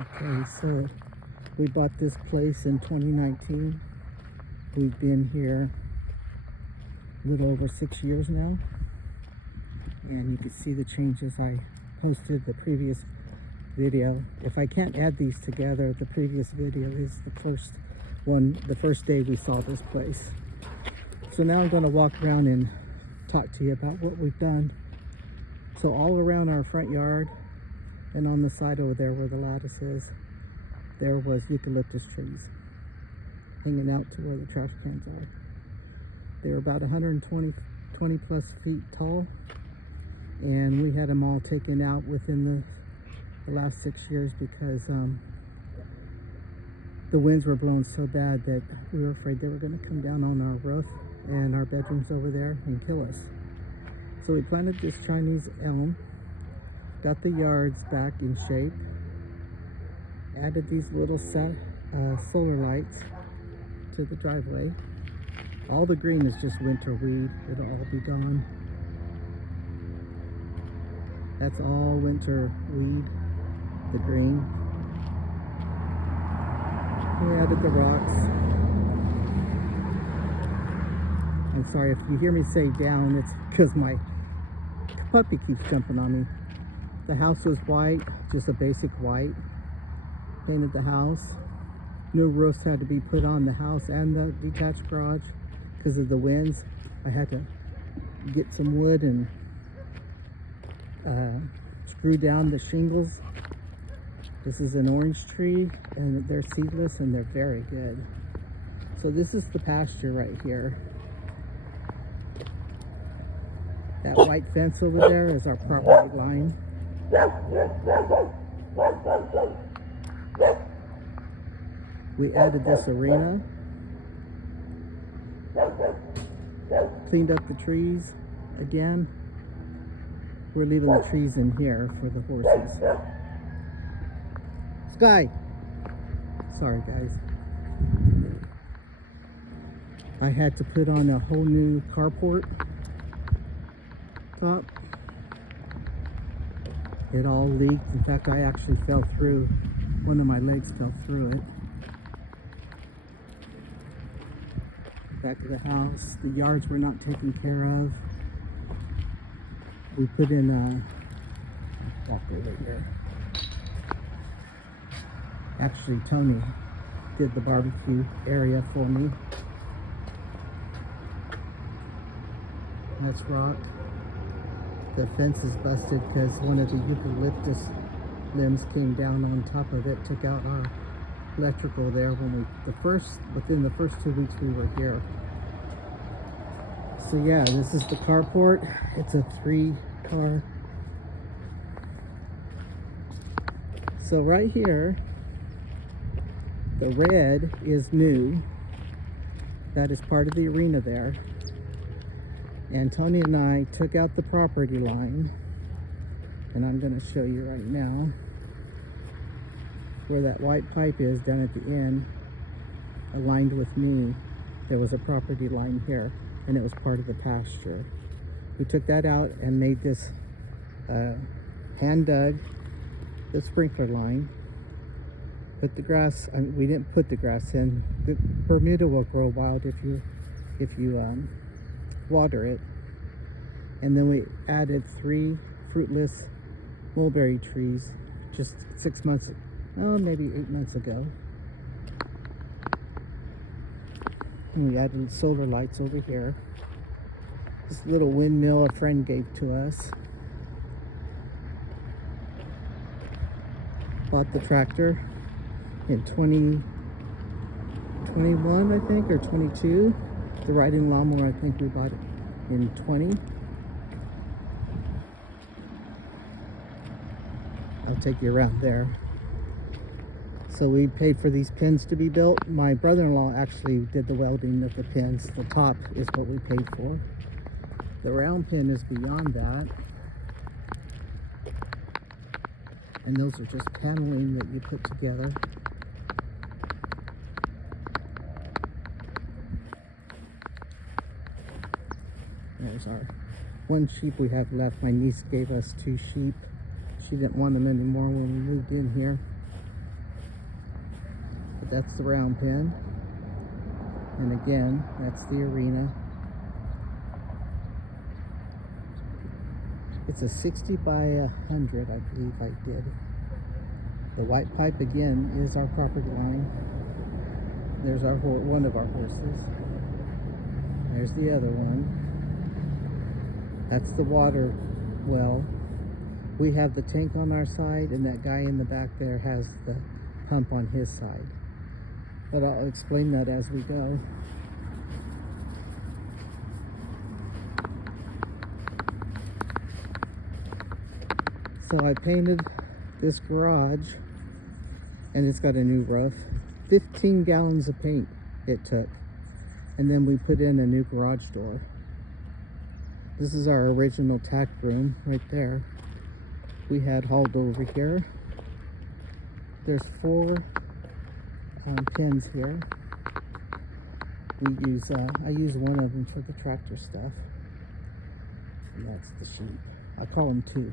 Okay, so we bought this place in 2019. We've been here a little over 6 years now, and you can see the changes. I posted the previous video. If I can't add these together, the previous video is the first one, the first day we saw this place. So now I'm going to walk around and talk to you about what we've done. So all around our front yard and on the side over there where the lattice is, there was eucalyptus trees hanging out to where the trash cans are. They're about 120 plus feet tall, and we had them all taken out within the last 6 years because the winds were blowing so bad that we were afraid they were going to come down on our roof and our bedrooms over there and kill us. So we planted this Chinese elm, got the yards back in shape, added these little solar lights to the driveway. All the green is just winter weed. It'll all be gone. That's all winter weed, the green. We added the rocks. I'm sorry if you hear me say down, it's because my puppy keeps jumping on me. The house was white, just a basic white. Painted the house. New roofs had to be put on the house and the detached garage because of the winds. I had to get some wood and screw down the shingles. This is an orange tree, and they're seedless and they're very good. So this is the pasture right here. That white fence over there is our property line. We added this arena, cleaned up the trees again. We're leaving the trees in here for the horses. Sky! Sorry guys. I had to put on a whole new carport top. It all leaked. In fact, I actually fell through. One of my legs fell through it. Back of the house. The yards were not taken care of. We put in a walkway right here. Actually, Tony did the barbecue area for me. That's rock. The fence is busted because one of the eucalyptus limbs came down on top of it, took out our electrical there when within the first 2 weeks we were here. So yeah, this is the carport. It's a 3-car. So right here, the red is new. That is part of the arena there. And Tony and I took out the property line, and I'm going to show you right now where that white pipe is down at the end, aligned with me. There was a property line here, and it was part of the pasture. We took that out and made this hand dug the sprinkler line. Put the grass. We didn't put the grass in. The Bermuda will grow wild if you water it. And then we added 3 fruitless mulberry trees just 6 months, maybe 8 months ago. And we added solar lights over here. This little windmill a friend gave to us. Bought the tractor in 2021, I think, or 22. The riding lawnmower, I think we bought it in 20. I'll take you around there. So we paid for these pins to be built. My brother-in-law actually did the welding of the pins. The top is what we paid for. The round pin is beyond that. And those are just paneling that you put together. There's our one sheep we have left. My niece gave us 2 sheep. She didn't want them anymore when we moved in here. But that's the round pen. And again, that's the arena. It's a 60 by 100, I believe I did. The white pipe again is our property line. There's our one of our horses. There's the other one. That's the water well. We have the tank on our side, and that guy in the back there has the pump on his side. But I'll explain that as we go. So I painted this garage, and it's got a new roof. 15 gallons of paint it took. And then we put in a new garage door. This is our original tack room right there. We had hauled over here. There's 4 pins here. We use, I use one of them for the tractor stuff. And that's the sheep. I call them 2.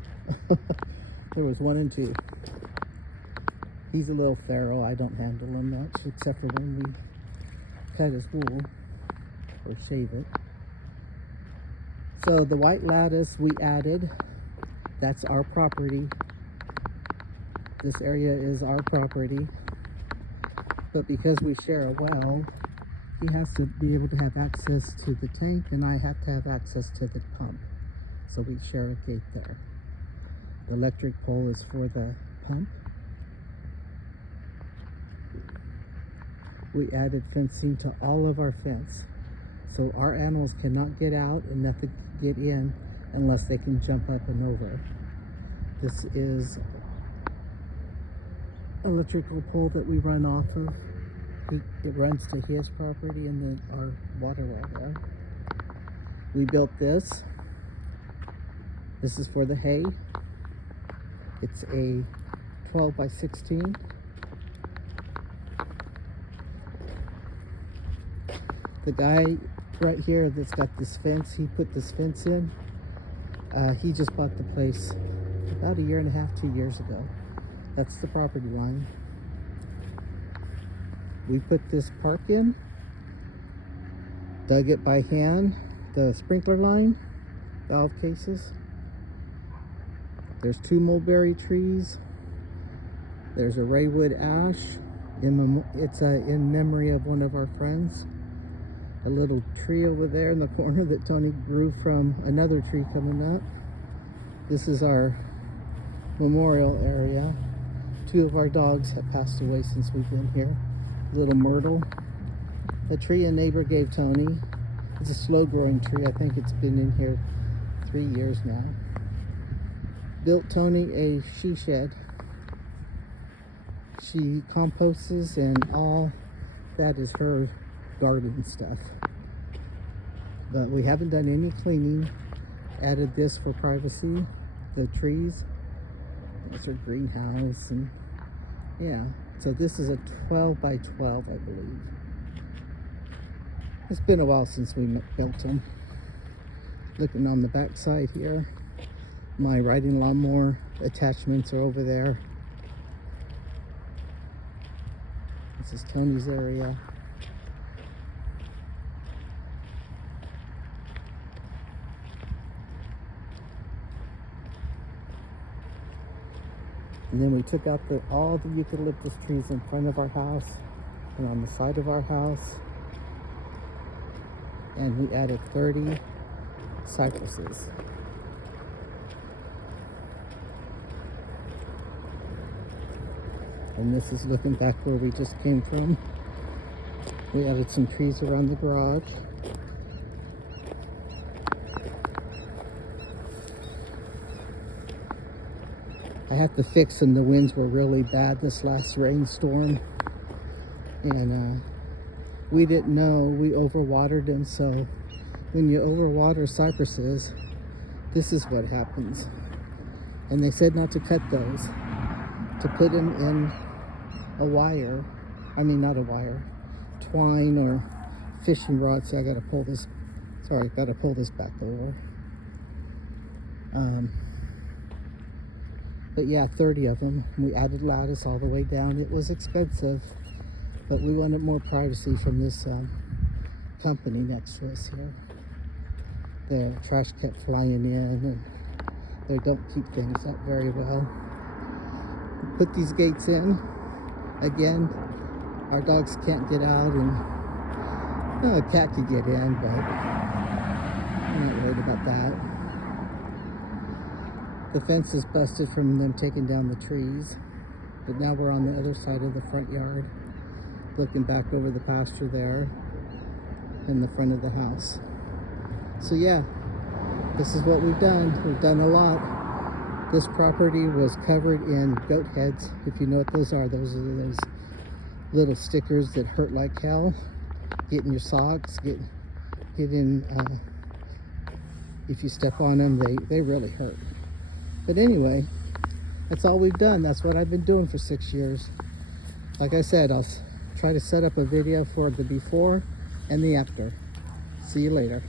There was 1 and 2. He's a little feral. I don't handle him much, except for when we cut his wool or shave it. So the white lattice we added, that's our property. This area is our property. But because we share a well, he has to be able to have access to the tank, and I have to have access to the pump. So we share a gate there. The electric pole is for the pump. We added fencing to all of our fence. So our animals cannot get out and nothing can get in unless they can jump up and over. This is electrical pole that we run off of. It runs to his property and then our water well there. We built this. This is for the hay. It's a 12 by 16. The guy right here that's got this fence, he put this fence in. He just bought the place about 1.5 years, 2 years ago. That's the property line. We put this park in, dug it by hand, the sprinkler line, valve cases. There's 2 mulberry trees. There's a raywood ash. It's in memory of one of our friends. A little tree over there in the corner that Tony grew from another tree coming up. This is our memorial area. 2 of our dogs have passed away since we've been here. Little Myrtle. A tree a neighbor gave Tony. It's a slow growing tree. I think it's been in here 3 years now. Built Tony a she shed. She composts, and all that is her garden stuff. But we haven't done any cleaning. Added this for privacy. The trees. It's her greenhouse, and yeah. So this is a 12 by 12, I believe. It's been a while since we built them. Looking on the back side here, my riding lawnmower attachments are over there. This is Tony's area. And then we took out all the eucalyptus trees in front of our house and on the side of our house. And we added 30 cypresses. And this is looking back where we just came from. We added some trees around the garage. I had to fix them. The winds were really bad this last rainstorm. And we didn't know, we overwatered them. So when you overwater cypresses, this is what happens. And they said not to cut those, to put them in a wire. I mean, not a wire, twine or fishing rod. So I got to pull this, sorry, got to pull this back over. But yeah, 30 of them. We added lattice all the way down. It was expensive. But we wanted more privacy from this company next to us here. Their trash kept flying in, and they don't keep things up very well. We put these gates in. Again, our dogs can't get out, and a cat could get in, but I'm not worried about that. The fence is busted from them taking down the trees, but now we're on the other side of the front yard, looking back over the pasture there in the front of the house. So yeah, this is what we've done. We've done a lot. This property was covered in goat heads. If you know what those are those little stickers that hurt like hell. Get in your socks, get in, if you step on them, they really hurt. But anyway, that's all we've done. That's what I've been doing for 6 years. Like I said, I'll try to set up a video for the before and the after. See you later.